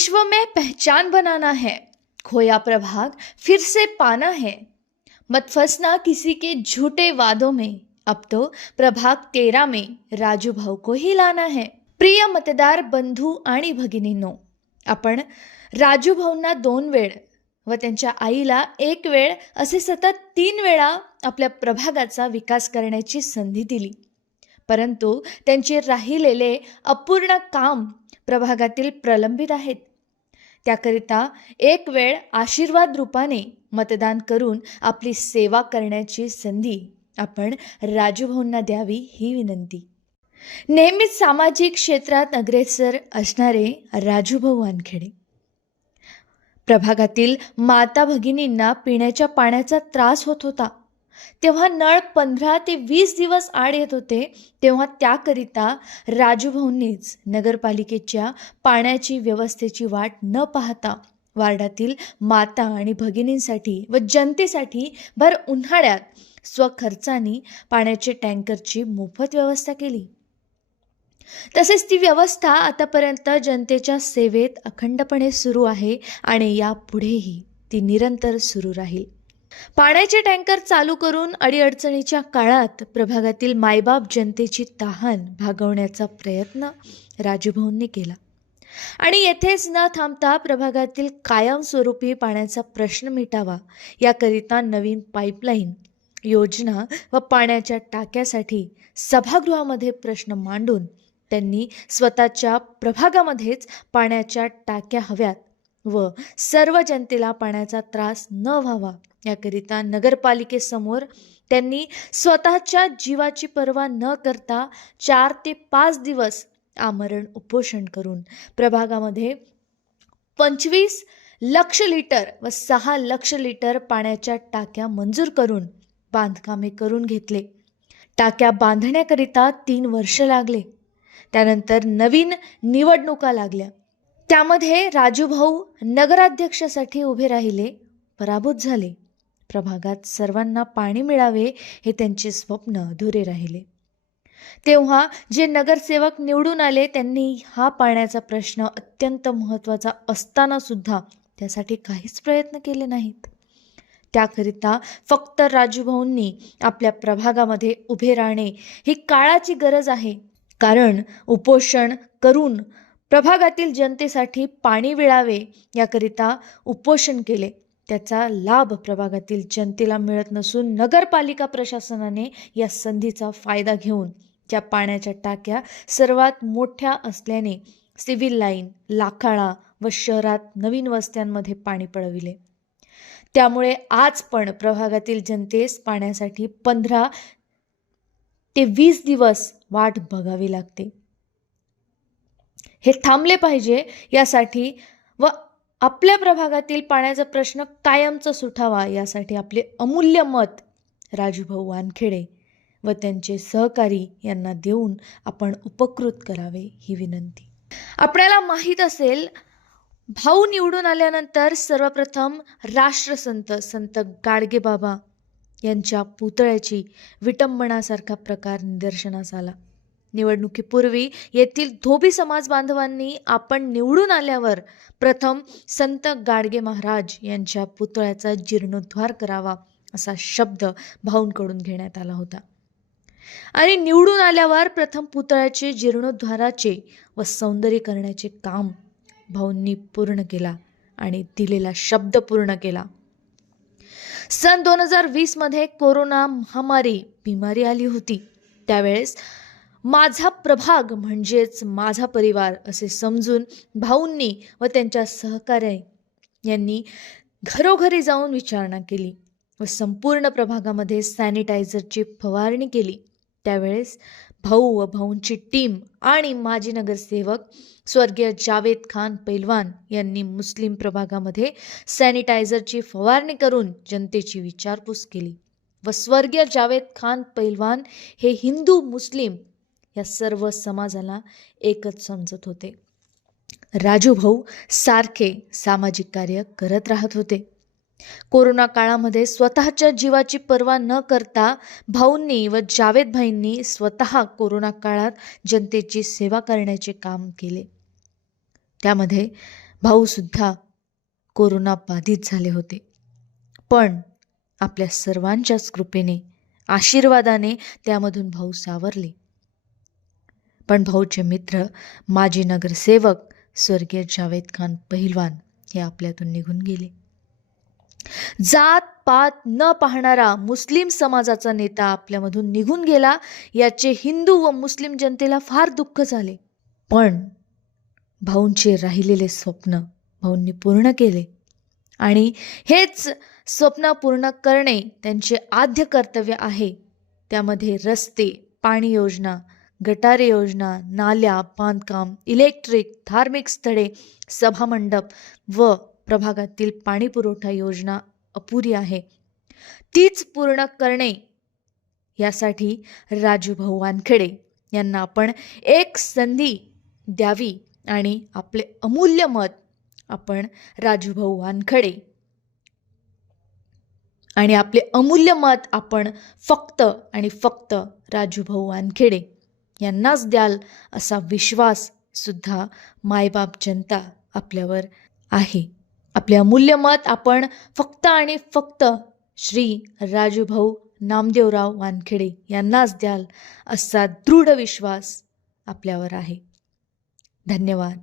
विश्व में पहचान बनाना है खोया प्रभाग फिर से पाना है। मत फंसना किसी के झूठे वादों में अब तो प्रभाग तेरा में राजू भाऊ को ही लाना है। प्रिय मतदार बंधू आणि भगिनींनो आपण राजू भाऊंना दोन वेळ व त्यांच्या आईला एक वेळ असे सतत तीन वेळा आपल्या प्रभागाचा विकास करण्याची संधी दिली. परंतु त्यांचे राहिलेले अपूर्ण काम प्रभागातील प्रलंबित आहेत. त्याकरिता एक वेळ आशीर्वाद रूपाने मतदान करून आपली सेवा करण्याची संधी आपण राजूभाऊंना द्यावी ही विनंती. नेहमीच सामाजिक क्षेत्रात अग्रेसर असणारे राजूभाऊ वानखेडे. प्रभागातील माता भगिनींना पिण्याच्या पाण्याचा त्रास होत होता. तेव्हा नळ पंधरा ते वीस दिवस आड येत होते तेव्हा त्याकरिता राजूभाऊंनीच नगरपालिकेच्या पाण्याची व्यवस्थेची वाट न पाहता वार्डातील माता आणि भगिनींसाठी व जनतेसाठी भर उन्हाळ्यात स्वखर्चानी पाण्याचे टँकरची मोफत व्यवस्था केली. तसेच ती व्यवस्था आतापर्यंत जनतेच्या सेवेत अखंडपणे सुरू आहे आणि यापुढेही ती निरंतर सुरू राहील. पाण्याचे टँकर चालू करून अडीअडचणीच्या काळात प्रभागातील मायबाप जनतेची तहान भागवण्याचा प्रयत्न राजभवनने केला. आणि येथेच न थांबता प्रभागातील कायमस्वरूपी पाण्याचा प्रश्न मिटावा याकरिता नवीन पाईपलाईन योजना व पाण्याच्या टाक्यासाठी सभागृहामध्ये प्रश्न मांडून त्यांनी स्वतःच्या प्रभागामध्येच पाण्याच्या टाक्या हव्यात व सर्व जनतेला पाण्याचा त्रास न व्हावा याकरिता नगरपालिकेसमोर त्यांनी स्वतःच्या जीवाची पर्वा न करता चार ते पाच दिवस आमरण उपोषण करून प्रभागामध्ये पंचवीस लक्ष लिटर व सहा लक्ष लिटर पाण्याच्या टाक्या मंजूर करून बांधकामे करून घेतले. टाक्या बांधण्याकरिता तीन वर्ष लागले. त्यानंतर नवीन निवडणुका लागल्या. त्यामध्ये राजूभाऊ नगराध्यक्षासाठी उभे राहिले पराभूत झाले. प्रभागात सर्वांना पाणी मिळावे हे त्यांचे स्वप्न अधुरे राहिले. तेव्हा जे नगरसेवक निवडून आले त्यांनी हा पाण्याचा प्रश्न अत्यंत महत्त्वाचा असताना सुद्धा त्यासाठी काहीच प्रयत्न केले नाहीत. त्याकरिता फक्त राजूभाऊंनी आपल्या प्रभागामध्ये उभे राहणे ही काळाची गरज आहे. कारण उपोषण करून प्रभागातील जनतेसाठी पाणी मिळावे याकरिता उपोषण केले. त्याचा लाभ प्रभागातील जनतेला मिळत नसून नगरपालिका प्रशासनाने या संधीचा फायदा घेऊन त्या पाण्याच्या टाक्या सर्वात मोठ्या असल्याने सिव्हिल लाईन लाखाळा व शहरात नवीन वस्त्यांमध्ये पाणी पळविले त्यामुळे आज पण प्रभागातील जनतेस पाण्यासाठी पंधरा ते वीस दिवस वाट बघावी लागते. हे थांबले पाहिजे यासाठी व आपल्या प्रभागातील पाण्याचा प्रश्न कायमचा सुटावा यासाठी आपले अमूल्य मत राजूभाऊ वानखेडे व त्यांचे सहकारी यांना देऊन आपण उपकृत करावे ही विनंती. आपल्याला माहीत असेल भाऊ निवडून आल्यानंतर सर्वप्रथम राष्ट्रसंत संत गाडगेबाबा यांच्या पुतळ्याची विटंबनासारखा प्रकार निदर्शनास आला. निवडणुकीपूर्वी येथील धोबी समाज बांधवांनी आपण निवडून आल्यावर प्रथम संत गाडगे महाराज यांच्या पुतळ्याचा जीर्णोद्धार करावा असा शब्द भाऊंकडून घेण्यात आला होता. आणि निवडून आल्यावर प्रथम पुतळ्याचे जीर्णोद्धाराचे व सौंदर्यीकरणाचे काम भाऊंनी पूर्ण केला आणि दिलेला शब्द पूर्ण केला. सन दोन हजार वीसमध्ये कोरोना महामारी बिमारी आली होती. त्यावेळेस माझा प्रभाग म्हणजेच माझा परिवार असे समजून भाऊंनी व त्यांच्या सहकार्य यांनी घरोघरी जाऊन विचारणा केली व संपूर्ण प्रभागामध्ये सॅनिटायझरची फवारणी केली. त्यावेळेस भाऊ व भाऊंची टीम आणि माजी नगरसेवक स्वर्गीय जावेद खान पैलवान यांनी मुस्लिम प्रभागामध्ये सॅनिटायझरची फवारणी करून जनतेची विचारपूस केली व स्वर्गीय जावेद खान पैलवान हे हिंदू मुस्लिम या सर्व समाजाला एकच समजत होते. राजू भाऊ सारखे सामाजिक कार्य करत राहत होते. कोरोना काळामध्ये स्वतःच्या जीवाची पर्वा न करता भाऊंनी व जावेद भाईंनी स्वतः कोरोना काळात जनतेची सेवा करण्याचे काम केले. त्यामध्ये भाऊसुद्धा कोरोना बाधित झाले होते. पण आपल्या सर्वांच्याच कृपेने आशीर्वादाने त्यामधून भाऊ सावरले. पण भाऊचे मित्र माजी नगरसेवक स्वर्गीय जावेद खान पहिलवान हे आपल्यातून निघून गेले. जात पात न पाहणारा मुस्लिम समाजाचा नेता आपल्यामधून निघून गेला याचे हिंदू व मुस्लिम जनतेला फार दुःख झाले. पण भाऊंचे राहिलेले स्वप्न भाऊंनी पूर्ण केले आणि हेच स्वप्न पूर्ण करणे त्यांचे आद्य कर्तव्य आहे. त्यामध्ये रस्ते पाणी योजना गटारे योजना नाल्या बांधकाम इलेक्ट्रिक धार्मिक स्थळे सभामंडप व प्रभागातील पाणी पुरवठा योजना अपुरी आहे. तीच पूर्ण करणे यासाठी राजूभाऊ वानखेडे यांना आपण एक संधी द्यावी आणि आपले अमूल्य मत आपण राजूभाऊ वानखडे आणि आपले अमूल्य मत आपण फक्त आणि फक्त राजूभाऊ वानखेडे यांनाच द्याल असा विश्वास सुद्धा मायबाप जनता आपल्यावर आहे. आपले अमूल्य मत आपण फक्त आणि फक्त श्री राजूभाऊ नामदेवराव वानखेडे यांनाच द्याल असा दृढ विश्वास आपल्यावर आहे. धन्यवाद.